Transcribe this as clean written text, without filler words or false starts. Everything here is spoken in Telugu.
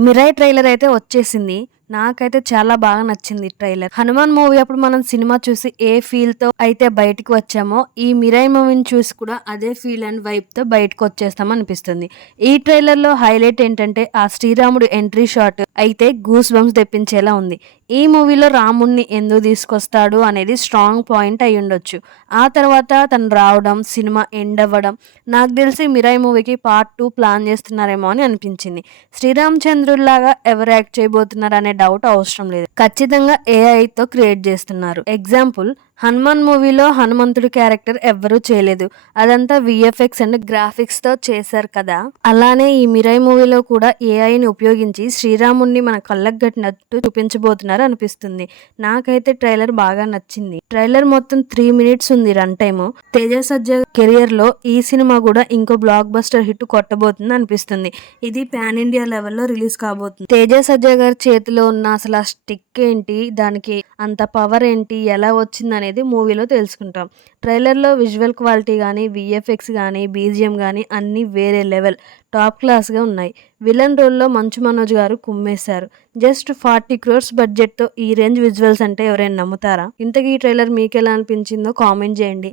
మిరాయి ట్రైలర్ అయితే వచ్చేసింది. నాకైతే చాలా బాగా నచ్చింది ట్రైలర్. 'హనుమాన్' మూవీ అప్పుడు మనం సినిమా చూసి ఏ ఫీల్‌తో అయితే బయటికి వచ్చామో, ఈ 'మిరాయి' మూవీని చూసి కూడా అదే ఫీల్ అండ్ వైబ్‌తో బయటకొచ్చేస్తాం అనిపిస్తుంది. ఈ ట్రైలర్‌లో హైలైట్ ఏంటంటే ఆ శ్రీరాముడు ఎంట్రీ షాట్ అయితే గూస్ బంప్స్ తెప్పించేలా ఉంది. ఈ మూవీలో రాముడిని ఎందుకు తీసుకొస్తాడు అనేది స్ట్రాంగ్ పాయింట్ అయ్యుండొచ్చు. ఆ తర్వాత తను రావడం, సినిమా ఎండ్ అవ్వడం, నాకు తెలిసి 'మిరాయి' మూవీకి పార్ట్ 2 ప్లాన్ చేస్తున్నారేమో అని అనిపించింది. శ్రీరామచంద్రుడిలాగా ఎవరు యాక్ట్ చేయబోతున్నారు అనే డౌట్ అవసరం లేదు. ఖచ్చితంగా ఏఐతో క్రియేట్ చేస్తున్నారు. ఎగ్జాంపుల్ 'హనుమాన్' మూవీలో హనుమంతుడి క్యారెక్టర్ ఎవ్వరూ చేయలేదు. అదంతా వీఎఫ్ఎక్స్ అండ్ గ్రాఫిక్స్‌తో చేశారు కదా! అలానే ఈ 'మిరాయి' మూవీలో కూడా ఏఐని ఉపయోగించి శ్రీరాముడిని మన కళ్ళకు కట్టినట్టు చూపించబోతున్నారు అనిపిస్తుంది. నాకైతే ట్రైలర్ బాగా నచ్చింది. ట్రైలర్ మొత్తం 3 మినిట్స్ ఉంది రన్ టైమ్. తేజ సజ్జా కెరియర్‌లో ఈ సినిమా కూడా ఇంకో బ్లాక్ బస్టర్ హిట్ కొట్టబోతుంది అనిపిస్తుంది. ఇది పాన్ ఇండియా లెవెల్‌లో రిలీజ్ కాబోతుంది. తేజ సజ్జా గారి చేతిలో ఉన్న అసలు ఆ స్టిక్ ఏంటి, దానికి అంత పవర్ ఏంటి, ఎలా వచ్చిందనేది మూవీలో తెలుసుకుంటాం. ట్రైలర్‌లో విజువల్ క్వాలిటీ గానీ, వీఎఫ్ఎక్స్ గానీ, బీజీఎం గానీ అన్నీ వేరే లెవెల్, టాప్ క్లాస్‌గా ఉన్నాయి. విలన్ రోల్‌లో మంచు మనోజ్ గారు కుమ్మేశారు. జస్ట్ 40 క్రోర్స్ బడ్జెట్‌తో ఈ రేంజ్ విజువల్స్ అంటే ఎవరైనా నమ్ముతారా? ఇంతకీ ఈ ట్రైలర్ మీకెలా అనిపించిందో కామెంట్ చేయండి.